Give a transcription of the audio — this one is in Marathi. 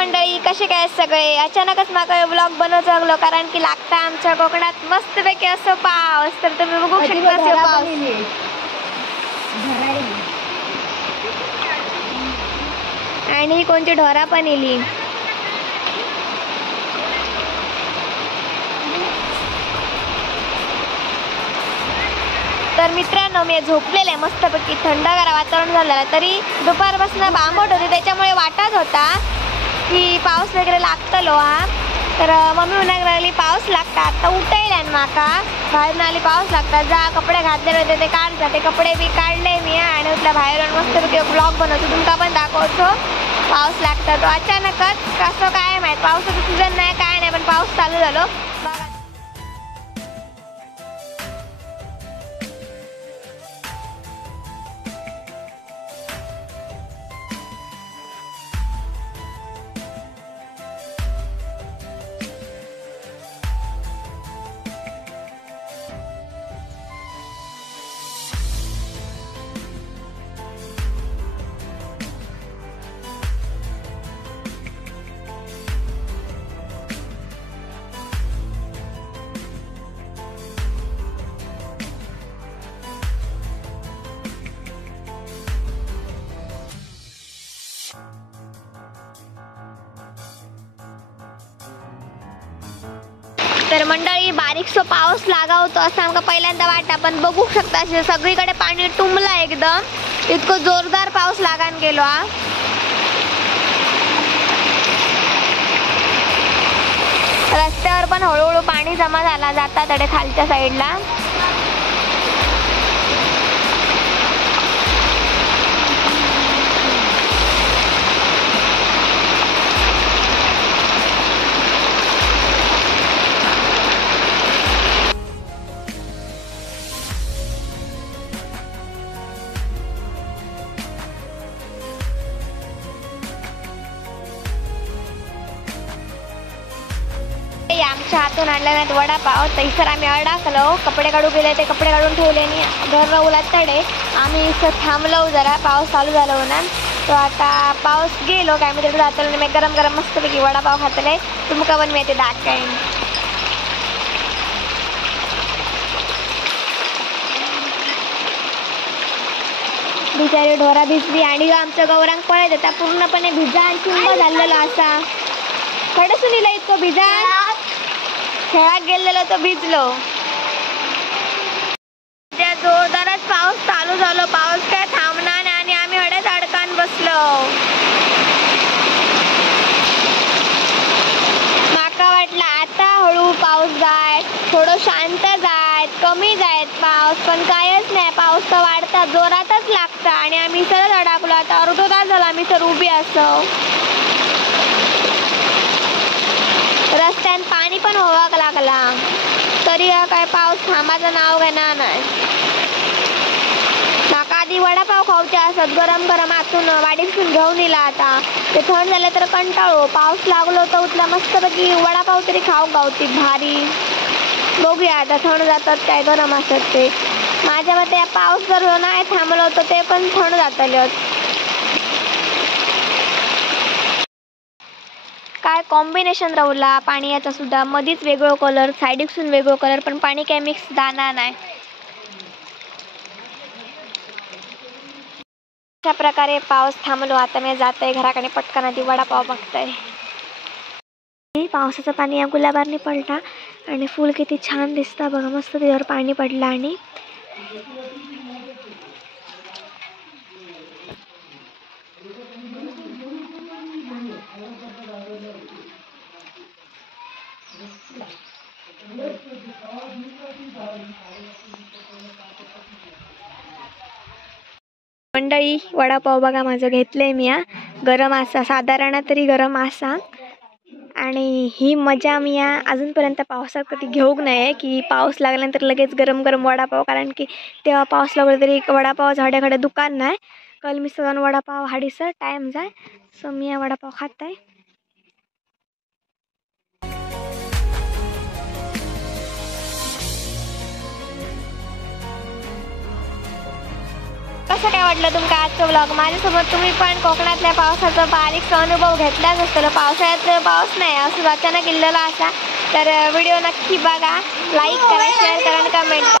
मंडळी, कसे काय सगळे? अचानकच माका ब्लॉग बनवतो लागलो कारण की लागता आमच्या कोकणात मस्तपैकी असं पाऊस. तर तुम्ही बघू शकता पाऊस आणि कोणती ढोरा पण येली. तर मित्रांनो, मी झोपलेले मस्तपैकी थंडगार वातावरण झालं तरी दुपारपासून बांबट होती, त्याच्यामुळे वाटत होता की पाऊस वगैरे लागतलो हा. तर मम्मी म्हणायला लागली पाऊस लागता आता उठायला आणि माका बाहेरून आली पाऊस लागता, जा कपडे घातलेले होते ते काढ. ते कपडे बी काढले मी आणि उठला बाहेरून मस्तपैकी ब्लॉग बनवतो, तुमका पण दाखवतो. पाऊस लागता तो अचानकच कसं काय माहित, पावसाचं सीझन नाही काय नाही पण पाऊस चालू झालो. तर मंडळी, बारीकसो पाऊस लागावतो असं आमका पहिल्यांदा वाटतं, पण बघू शकता सगळीकडे पाणी तुंबला एकदम. इतकं जोरदार पाऊस लागान गेलो हा. रस्त्यावर पण हळूहळू पाणी जमा झाला जाता तडे खालच्या साईडला. आमच्या हातून आणले नाहीत वडापाव, तैसर आम्ही अडकलो. कपडे काढू गेले ते कपडे काढून ठेवले आणि घर उलट तडे आम्ही इथं थांबलो जरा, पाऊस चालू झाला म्हणून. तो आता पाऊस गेलो काय मी तिथे जातलो मी गरम गरम मस्तपैकी वडापाव खातले. तुमका पण मी ते दाखवेन. बिचारी ढोरा भिजली आणि आमचं गौरांग पळत होता पूर्णपणे भिजा आणि चिंब झालेला असा. खडसून इला इतकं भिजा, खेळात गेलेलो तो भिजलो. त्या जोरदारच पाऊस चालू झालो, पाऊस काय थांबणार नाही आणि आम्ही हडत अडकान बसलो. माका वाटलं आता हळू पाऊस जाय, थोडं शांत जाय, कमी जायत पाऊस, पण कायच नाही. पाऊस तर वाढता जोरातच लागता आणि आम्ही सरळ अडकलो. आता अर्धा तास झाला आम्ही तर उभी असो. रस्त्यात पाणी पण होवाक लागला तरी काय पाऊस थांबाचं नाव घेणार नाही. माका आधी वडापाव खाऊचे असत गरम गरम आतून वाडीतून घेऊन येला. आता ते थंड झालं तर कंटाळो, पाऊस लागलो तर उठला मस्तपैकी वडापाव तरी खाऊ गावती भारी. बघूया आता थंड जातात काय गरम असत ते. माझ्या मते पाऊस जर नाही थांबलो तर ते पण थंड जातले. काय कॉम्बिनेशन राहुला पाण्याचा सुद्धा, मधीच वेगळं कलर साईडीसून वेगळं कलर, पण पाणी काय मिक्स जाणार नाही. अशा प्रकारे पाऊस थांबलो. आता मी जाते घराकडे पटकन आधी वडापाव बघताय. पावसाचं पाणी या गुलाबारने पडला आणि फुल किती छान दिसता बघा, मस्त त्याच्यावर पाणी पडलं. आणि मंडळी, वडापाव बघा माझं घेतलंय मी. गरम असा साधारण तरी गरम असा. आणि ही मजा मी अजूनपर्यंत पावसात कधी घेऊक नाही की पाऊस लागल्यानंतर लगेच गरम गरम वडापाव, कारण की तेव्हा पाऊस लागला तरी वडापाव झाड्याकडे दुकान नाही. कल मी सगळं वडापाव हाडीसर टाइम जाय, सो मी वडापाव खात आहे. कसं काय वाटलं तुमका आजचा व्लॉग? माझ्यासोबत तुम्ही पण कोकणातल्या पावसाचा बारीकसा अनुभव घेतलाच असतो. पावसाळ्यात पाऊस नाही असं अचानक इल्लेला असा. तर व्हिडिओ नक्की बघा, लाईक करा, शेअर करा आणि कमेंट करा.